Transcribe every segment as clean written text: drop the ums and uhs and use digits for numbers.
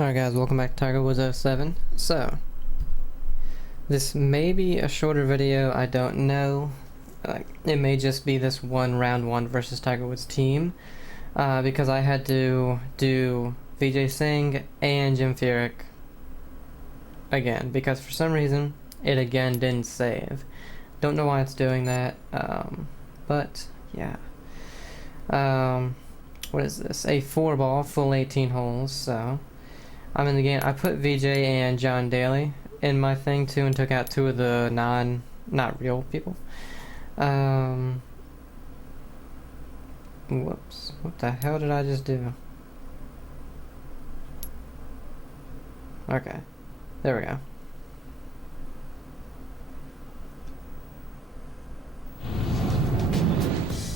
Alright guys, welcome back to Tiger Woods 07. So, this may be a shorter video, I don't know. It may just be this one round one versus Tiger Woods team. Because I had to do Vijay Singh and Jim Furyk again. Because for some reason, it again didn't save. Don't know why it's doing that. But, yeah. What is this? A 4-ball, full 18 holes, so... I'm in the game. I put VJ and John Daly in my thing too and took out two of the not real people. Whoops. What the hell did I just do? Okay. There we go.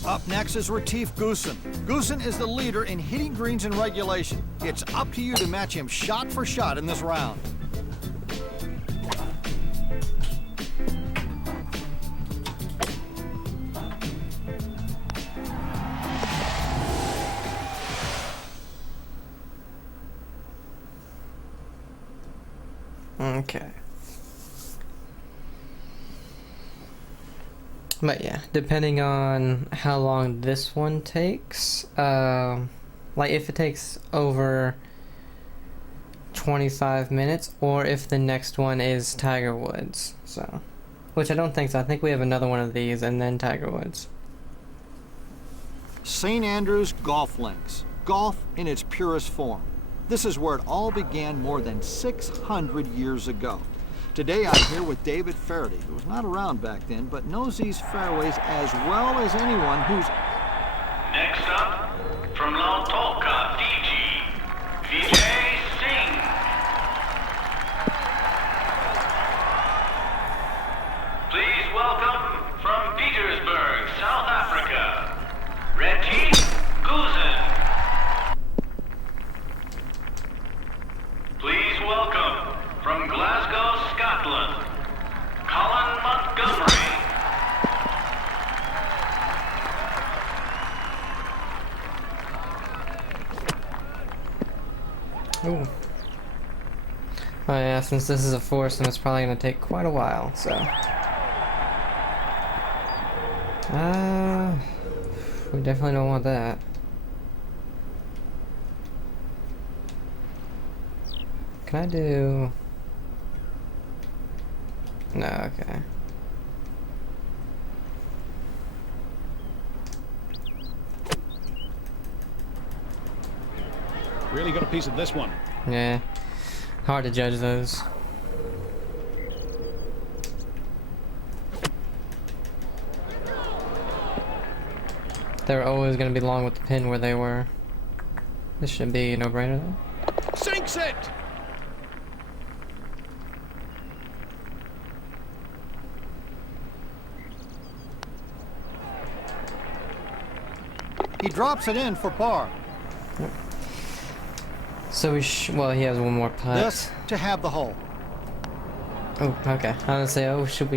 Up next is Goosen. Goosen is the leader in hitting greens in regulation. It's up to you to match him shot for shot in this round. Okay. But yeah, depending on how long this one takes, like if it takes over 25 minutes, or if the next one is Tiger Woods, so, which I don't think so. I think we have another one of these and then Tiger Woods. St. Andrews Golf Links. Golf in its purest form. This is where it all began more than 600 years ago. Today I'm here with David Faraday, who was not around back then, but knows these fairways as well as anyone who's... Next up, from Lautoka, Fiji, Vijay Singh. Please welcome from Petersburg, South Africa, Goosen. Please welcome from Glasgow, Scotland, Colin Montgomery. Ooh. Oh yeah, since this is a foursome, it's probably going to take quite a while, so... we definitely don't want that. Can I do... No, okay. Really got a piece of this one. Yeah, hard to judge those. They were always going to be long with the pin where they were. This should be a no-brainer though. Sinks it! He drops it in for par. Yep. So well, he has one more putt. This to have the hole. Oh, okay. I was gonna say, oh, should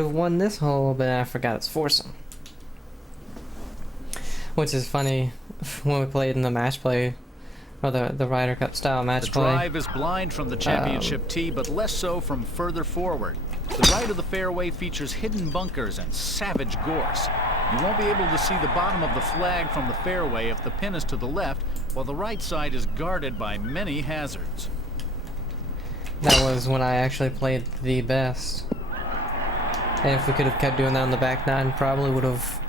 have won this hole, but I forgot it's foursome. Which is funny when we played in the match play, or the Ryder Cup style match play. The drive is blind from the championship tee, but less so from further forward. The right of the fairway features hidden bunkers and savage gorse. You won't be able to see the bottom of the flag from the fairway if the pin is to the left, while the right side is guarded by many hazards. That was when I actually played the best. And if we could have kept doing that on the back nine, probably would have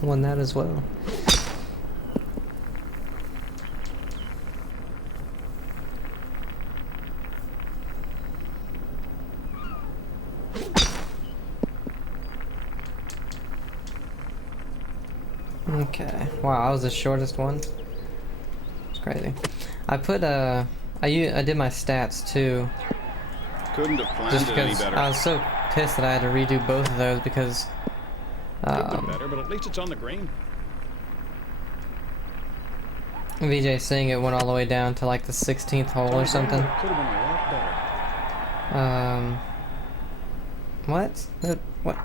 won that as well. Okay. Wow, that was the shortest one. It's crazy. I put I did my stats too. Couldn't have planned Just it any because better. I was so pissed that I had to redo both of those because Could have been better, but at least it's on the green. Vijay Singh, it went all the way down to like the 16th hole or something. Could have been a lot better. What?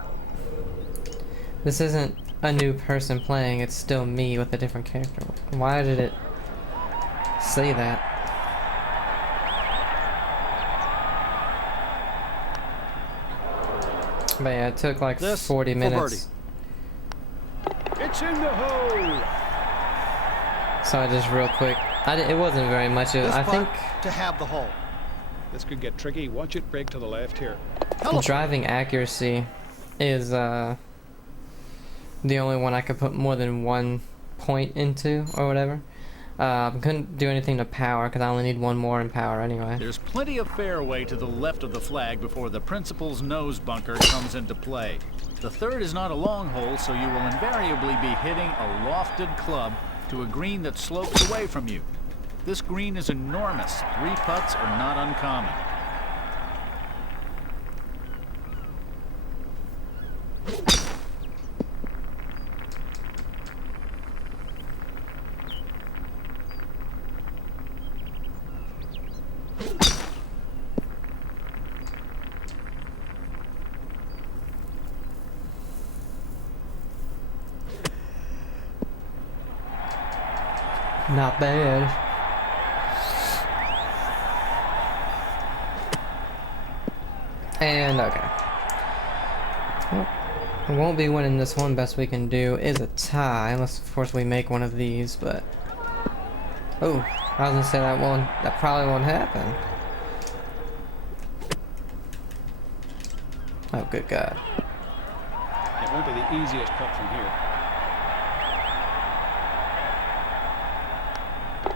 This isn't a new person playing, it's still me with a different character. Why did it say that. But yeah, it took like This 40 for minutes. It's in the hole. So I just real quick. It wasn't very much. This I think putt to have the hole. This could get tricky. Watch it break to the left here. driving accuracy is the only one I could put more than 1 point into or whatever. Couldn't do anything to power because I only need 1 more in power anyway. There's plenty of fairway to the left of the flag before the principal's nose bunker comes into play. The third is not a long hole, so you will invariably be hitting a lofted club to a green that slopes away from you. This green is enormous. 3 putts are not uncommon. Not bad. And okay. Well, we won't be winning this one. Best we can do is a tie, unless of course we make one of these, but oh, I was gonna say that probably won't happen. Oh, good God. It won't be the easiest putt from here.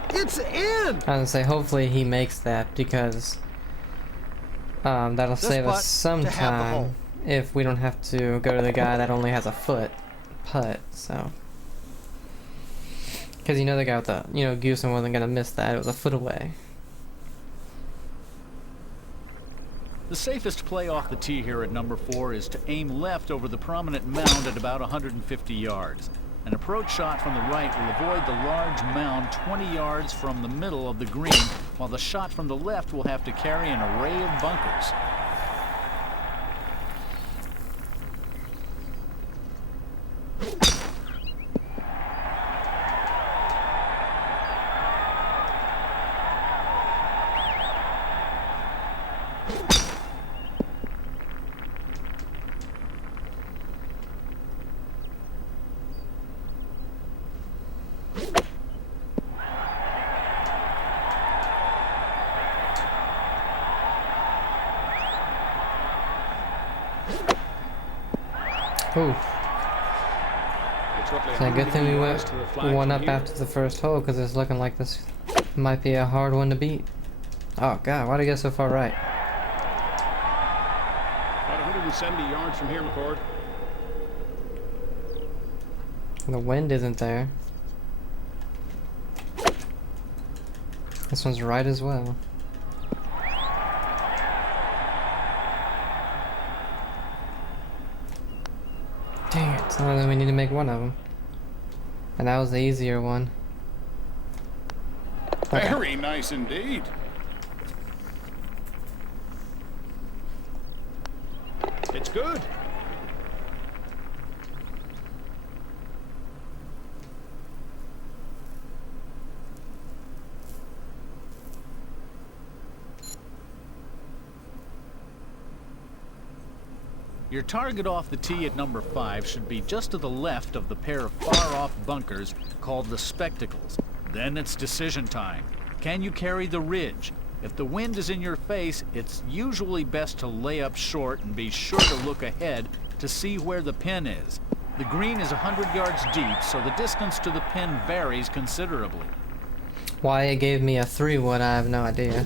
It's in! I was gonna say, hopefully he makes that because that'll save putt us some to have the time hole. if we don't have to go to the guy that only has a foot putt. So, because the guy with the Goosen wasn't gonna miss that; it was a foot away. The safest play off the tee here at number 4 is to aim left over the prominent mound at about 150 yards. An approach shot from the right will avoid the large mound 20 yards from the middle of the green, while the shot from the left will have to carry an array of bunkers. Ooh. It's roughly So good thing we 100 went yards to the flag one from up here. after the first hole because it's looking like this might be a hard one to beat. Oh God, why'd I get so far right? About 170 yards from here, McCord. The wind isn't there. This one's right as well. Dang it, so then we need to make one of them. And that was the easier one. Okay. Very nice indeed. It's good. Your target off the tee at number 5 should be just to the left of the pair of far-off bunkers called the spectacles. Then it's decision time. Can you carry the ridge? If the wind is in your face, it's usually best to lay up short and be sure to look ahead to see where the pin is. The green is 100 yards deep, so the distance to the pin varies considerably. Why it gave me a 3-wood, I have no idea.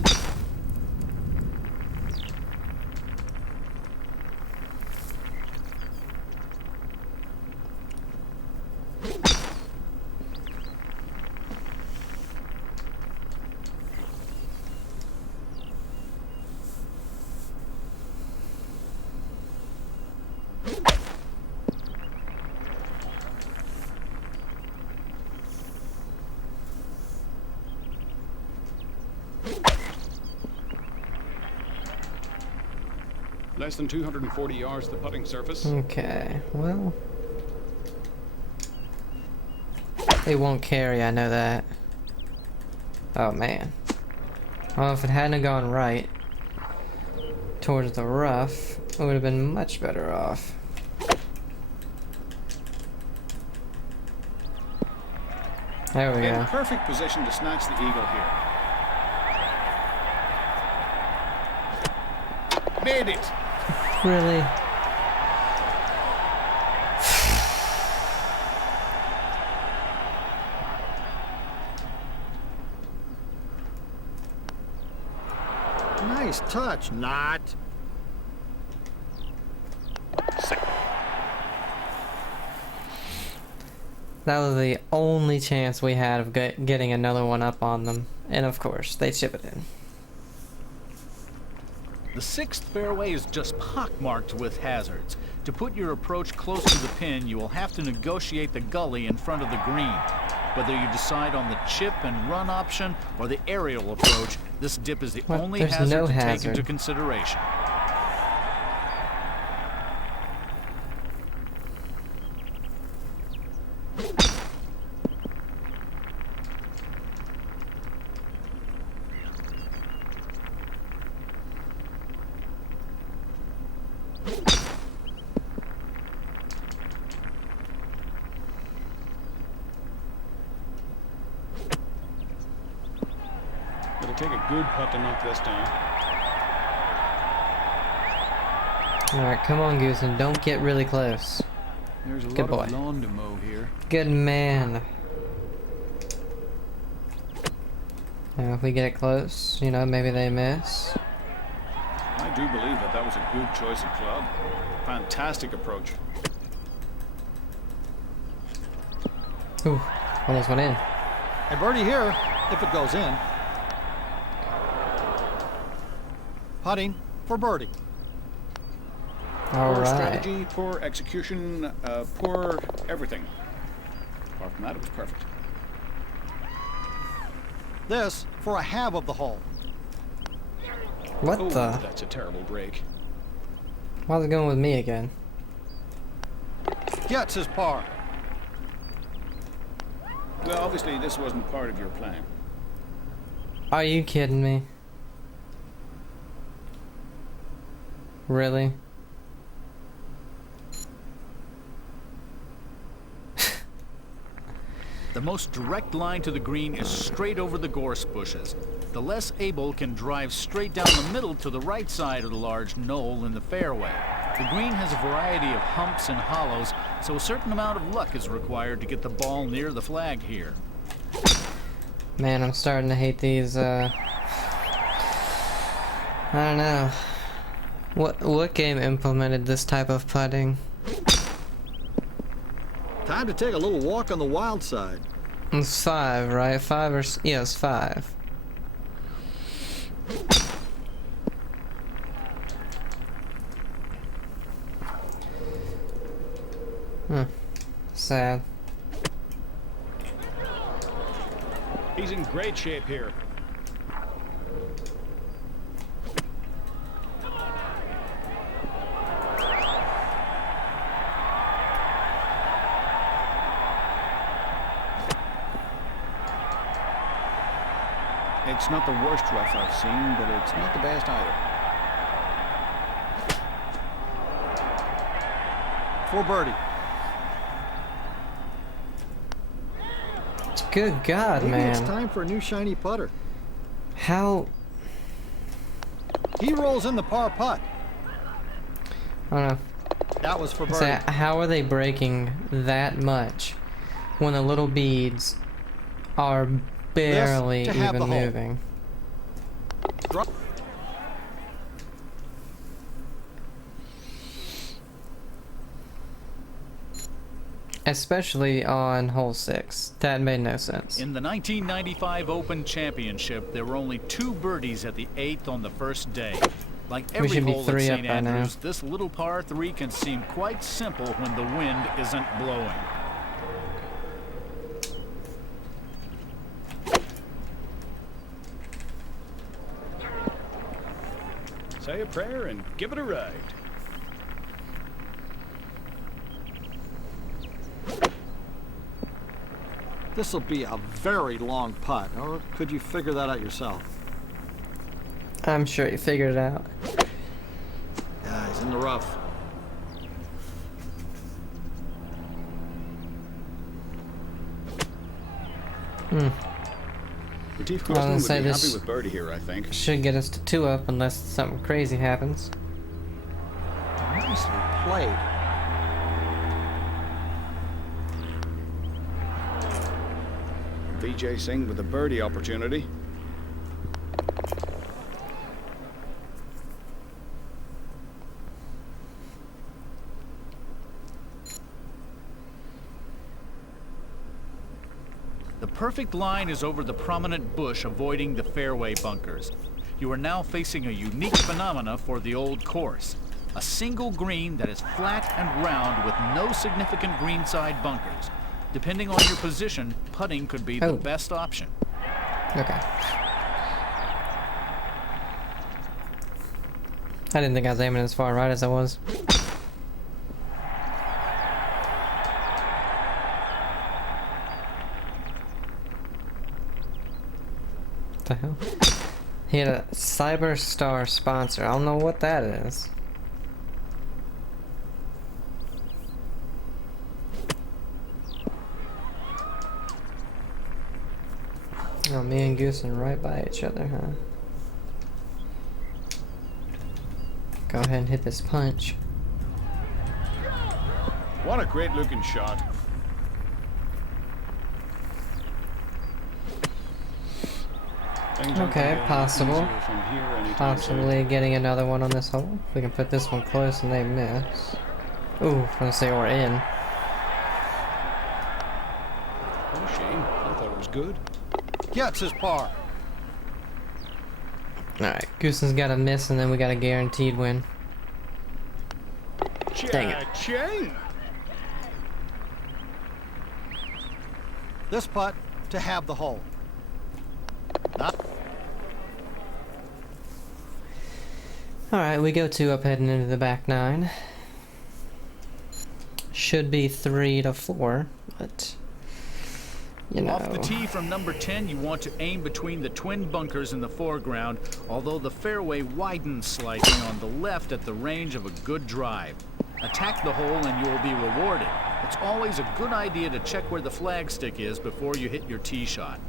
Less than 240 yards to the putting surface. Okay, well. It won't carry, I know that. Oh man. Well, if it hadn't gone right towards the rough, it would have been much better off. There we In go. perfect position to snatch the eagle here. Made it. Really? Nice touch, not. That was the only chance we had of getting another one up on them. And of course, they chip it in. The sixth fairway is just pockmarked with hazards. To put your approach close to the pin, you will have to negotiate the gully in front of the green. Whether you decide on the chip and run option or the aerial approach, this dip is the What? only There's hazard no to take hazard. into consideration. It'll take a good putt to knock this down. Alright, come on, Goosen. Don't get really close. There's a Good lot of boy. lawn to mow here. Good man. Now, if we get it close, you know, maybe they miss. I do believe that that was a good choice of club. Fantastic approach. Ooh, almost went in. A birdie here, if it goes in. Putting for birdie. All Poor right. strategy, poor execution, poor everything. Apart from that, it was perfect. This for a half of the hole. What Oh, the? that's a terrible break. Why's it going with me again? Gets his par. Well, obviously, this wasn't part of your plan. Are you kidding me? Really? The most direct line to the green is straight over the gorse bushes. The less able can drive straight down the middle to the right side of the large knoll in the fairway. The green has a variety of humps and hollows, so a certain amount of luck is required to get the ball near the flag here. Man, I'm starting to hate these, I don't know. What game implemented this type of putting? Time to take a little walk on the wild side. It's 5, right? 5 or... yeah, it's 5. Sad. He's in great shape here. It's not the worst rough I've seen, but it's not the best either. For birdie. Good God, Maybe it's man. time for a new shiny putter. How... He rolls in the par putt. I don't know. That was for So birdie. how are they breaking that much when the little beads are barely to have even the hole. moving? Drop. Especially on hole 6. That made no sense. In the 1995 Open Championship, there were only 2 birdies at the 8th on the first day. Like every should be hole at 3 up St. by now. Andrews, this little par 3 can seem quite simple when the wind isn't blowing. Say a prayer and give it a ride. This will be a very long putt, or could you figure that out yourself? I'm sure you figured it out. Yeah, he's in the rough. Retief I was Goosen gonna would say be this- happy with birdie here, I think. Should get us to 2 up unless something crazy happens. Nicely played. BJ Singh with a birdie opportunity. The perfect line is over the prominent bush, avoiding the fairway bunkers. You are now facing a unique phenomena for the old course. A single green that is flat and round with no significant greenside bunkers. Depending on your position, putting could be the best option. Okay. I didn't think I was aiming as far right as I was. What the hell? He had a Cyberstar sponsor. I don't know what that is. Oh, me and Goosen right by each other, huh? Go ahead and hit this punch. What a great looking shot. Things aren't Okay, gonna get possible. easier from here anytime Possibly soon. getting another one on this hole. If we can put this one close and they miss. Ooh, I'm gonna say we're in. What a shame. I thought it was good. Gets his par. Alright, Goosen's got a miss and then we got a guaranteed win. Dang it. Cha-ching! This putt to have the hole. Alright, we go 2 up heading into the back 9. Should be 3 to 4, but you know. Off the tee from number 10, you want to aim between the twin bunkers in the foreground, although the fairway widens slightly on the left at the range of a good drive. Attack the hole and you will be rewarded. It's always a good idea to check where the flagstick is before you hit your tee shot.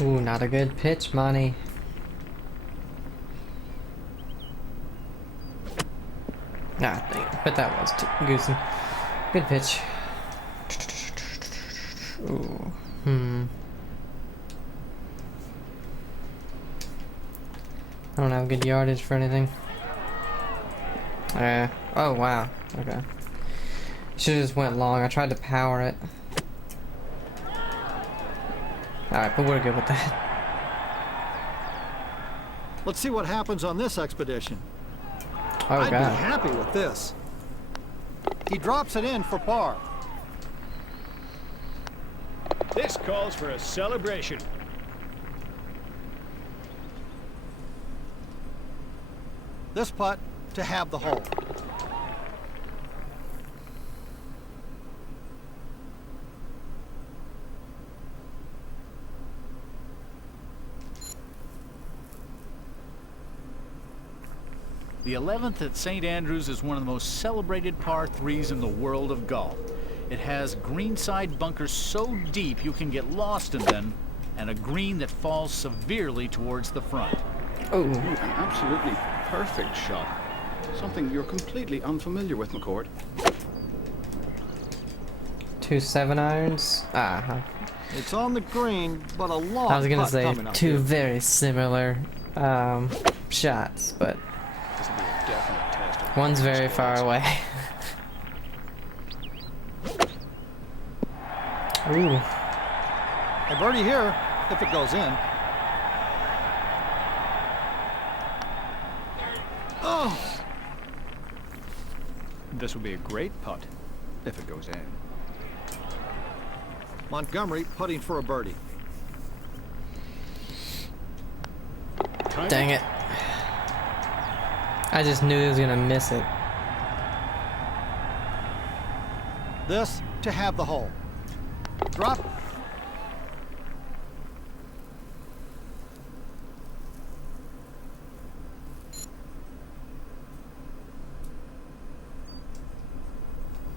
Ooh, not a good pitch, Monty. Ah, dang it. But that was Goosen. Good pitch. Ooh. I don't have good yardage for anything. Oh, wow. Okay. Should've just went long. I tried to power it. Alright, but we're good with that. Let's see what happens on this expedition. Oh, I'd be God. happy with this. He drops it in for par. This calls for a celebration. This putt to have the hole. The 11th at St. Andrews is one of the most celebrated par 3s in the world of golf. It has greenside bunkers so deep you can get lost in them, and a green that falls severely towards the front. Oh, An absolutely perfect shot. Something you're completely unfamiliar with, McCord. 2 7-irons. Ah, It's on the green, but a long I was gonna putt say coming up 2 here. very similar shots, but definitely tested. One's very far away. Ooh. A birdie here, if it goes in. Oh! This would be a great putt if it goes in. Montgomery putting for a birdie. Dang it. I just knew he was gonna miss it. This to have the hole. Drop.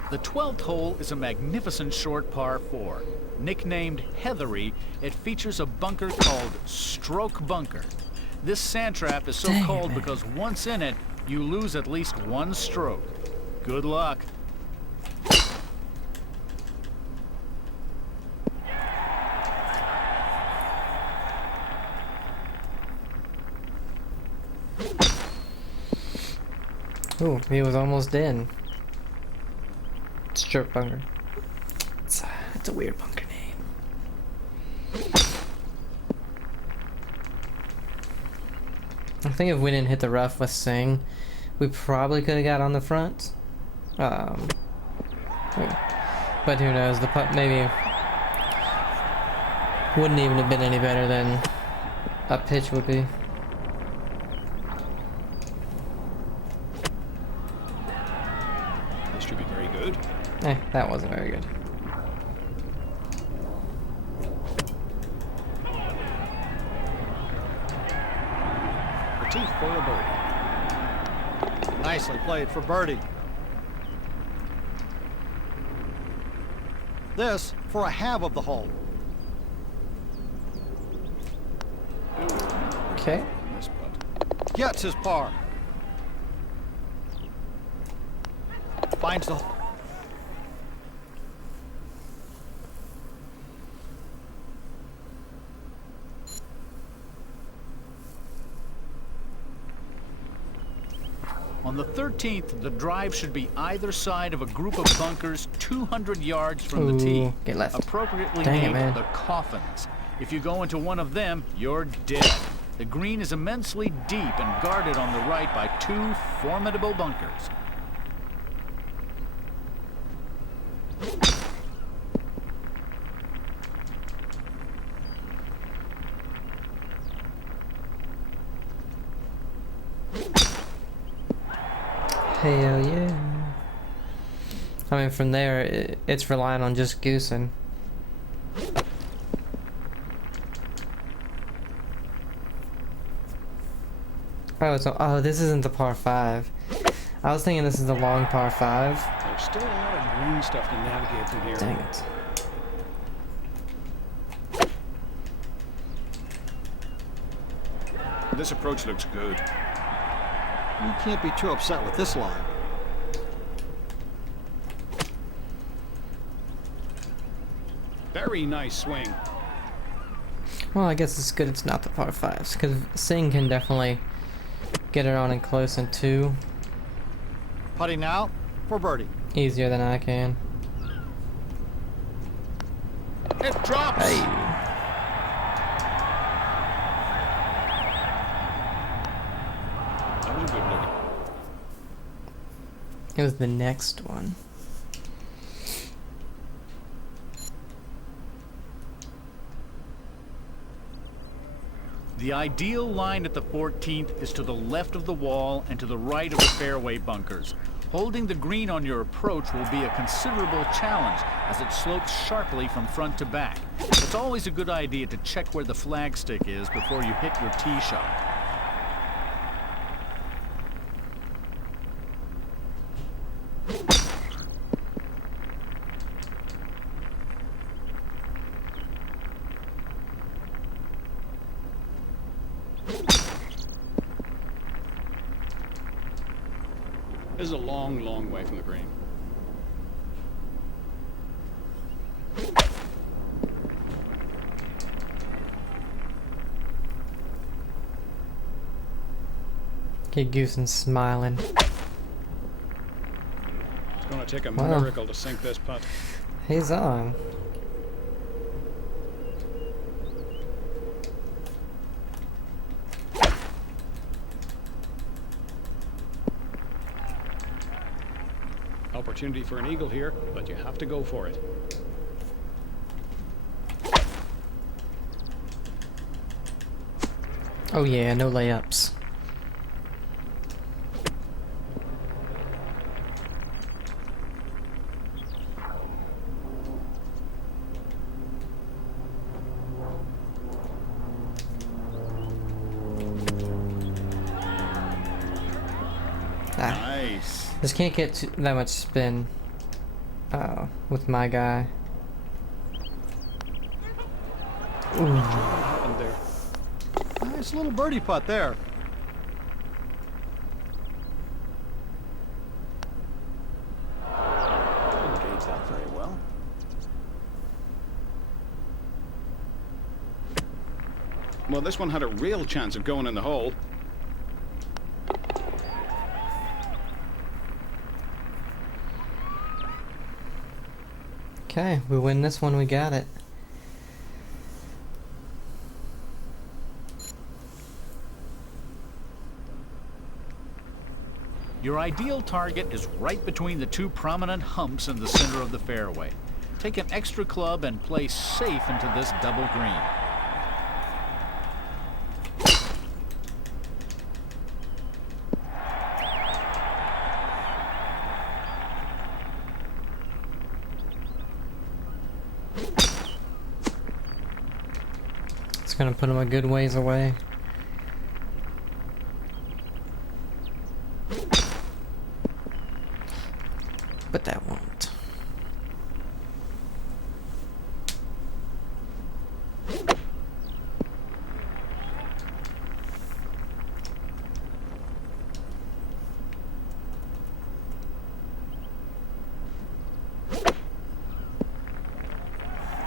The 12th hole is a magnificent short par 4. Nicknamed Heathery, it features a bunker called Stroke Bunker. This sand trap is so Dang it, called man. because once in it, you lose at least 1 stroke. Good luck. Ooh, he was almost in. Stroke bunker. It's a weird bunker name. I think if we didn't hit the rough with Singh, we probably could have got on the front. But who knows? The putt maybe wouldn't even have been any better than a pitch would be. This should be very good. That wasn't very good. The teeth for a birdie. Nicely played for birdie. This for a half of the hole. Okay. This putt. Gets his par. Finds the hole. On the 13th, the drive should be either side of a group of bunkers 200 yards from the tee. Ooh, get left. Appropriately Dang it, named man. the coffins. If you go into one of them, you're dead. The green is immensely deep and guarded on the right by 2 formidable bunkers. Hell yeah. I mean, from there, it's relying on just Goosen. Oh, this isn't the par 5. I was thinking this is the long par 5. There's still a lot of green stuff to navigate through here. Dang it. This approach looks good. You can't be too upset with this line. Very nice swing. Well, I guess it's good it's not the par 5s, because Singh can definitely get it on and close in 2 Putting now for birdie. easier than I can. It drops. Hey. That was a good look. It was the next one. The ideal line at the 14th is to the left of the wall and to the right of the fairway bunkers. Holding the green on your approach will be a considerable challenge as it slopes sharply from front to back. It's always a good idea to check where the flagstick is before you hit your tee shot. This is a long, long way from the green. Get Goosen smiling. It's going to take a Wow. miracle to sink this putt. He's on. Opportunity for an eagle here, but you have to go for it. Oh yeah, no layups. Nice. Just can't get that much spin with my guy. What happened there? Nice little birdie putt there. Didn't gauge that very well. Well, this one had a real chance of going in the hole. Okay, we win this one, we got it. Your ideal target is right between the two prominent humps in the center of the fairway. Take an extra club and play safe into this double green. It's gonna put him a good ways away. But that won't.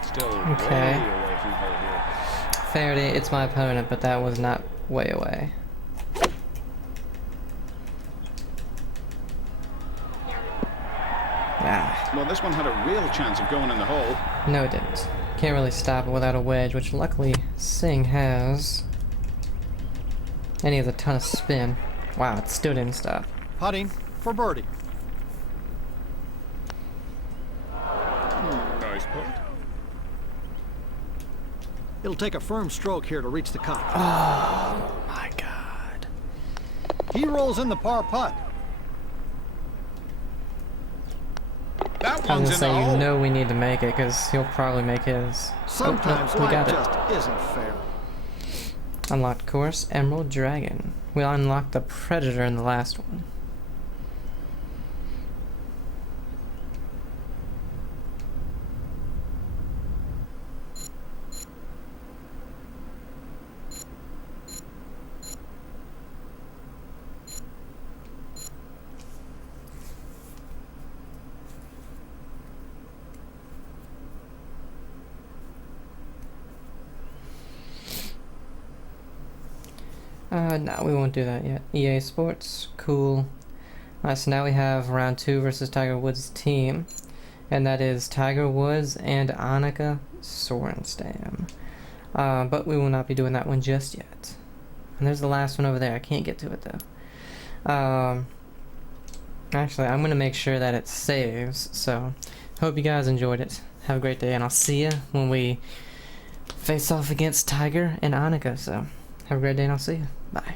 Still Okay. way away from hole here. Faraday, it's my opponent, but that was not way away. Ah, Well, this one had a real chance of going in the hole. no it didn't. Can't really stop it without a wedge, which luckily Singh has. And he has a ton of spin. Wow, it still didn't stop. Putting for birdie. Nice putt. It'll take a firm stroke here to reach the cup. Oh my god. He rolls in the par putt. That I was one's gonna in the say, hole. you know we need to make it, because he'll probably make his. Sometimes oh, no, we life got it. just isn't fair. Unlocked course, Emerald Dragon. We unlocked the Predator in the last one. No, we won't do that yet. EA Sports, cool. Alright, so now we have round 2 versus Tiger Woods' team. And that is Tiger Woods and Annika Sorenstam. But we will not be doing that one just yet. And there's the last one over there. I can't get to it though. Actually, I'm going to make sure that it saves. So, hope you guys enjoyed it. Have a great day, and I'll see you when we face off against Tiger and Annika. So, have a great day, and I'll see you. Bye.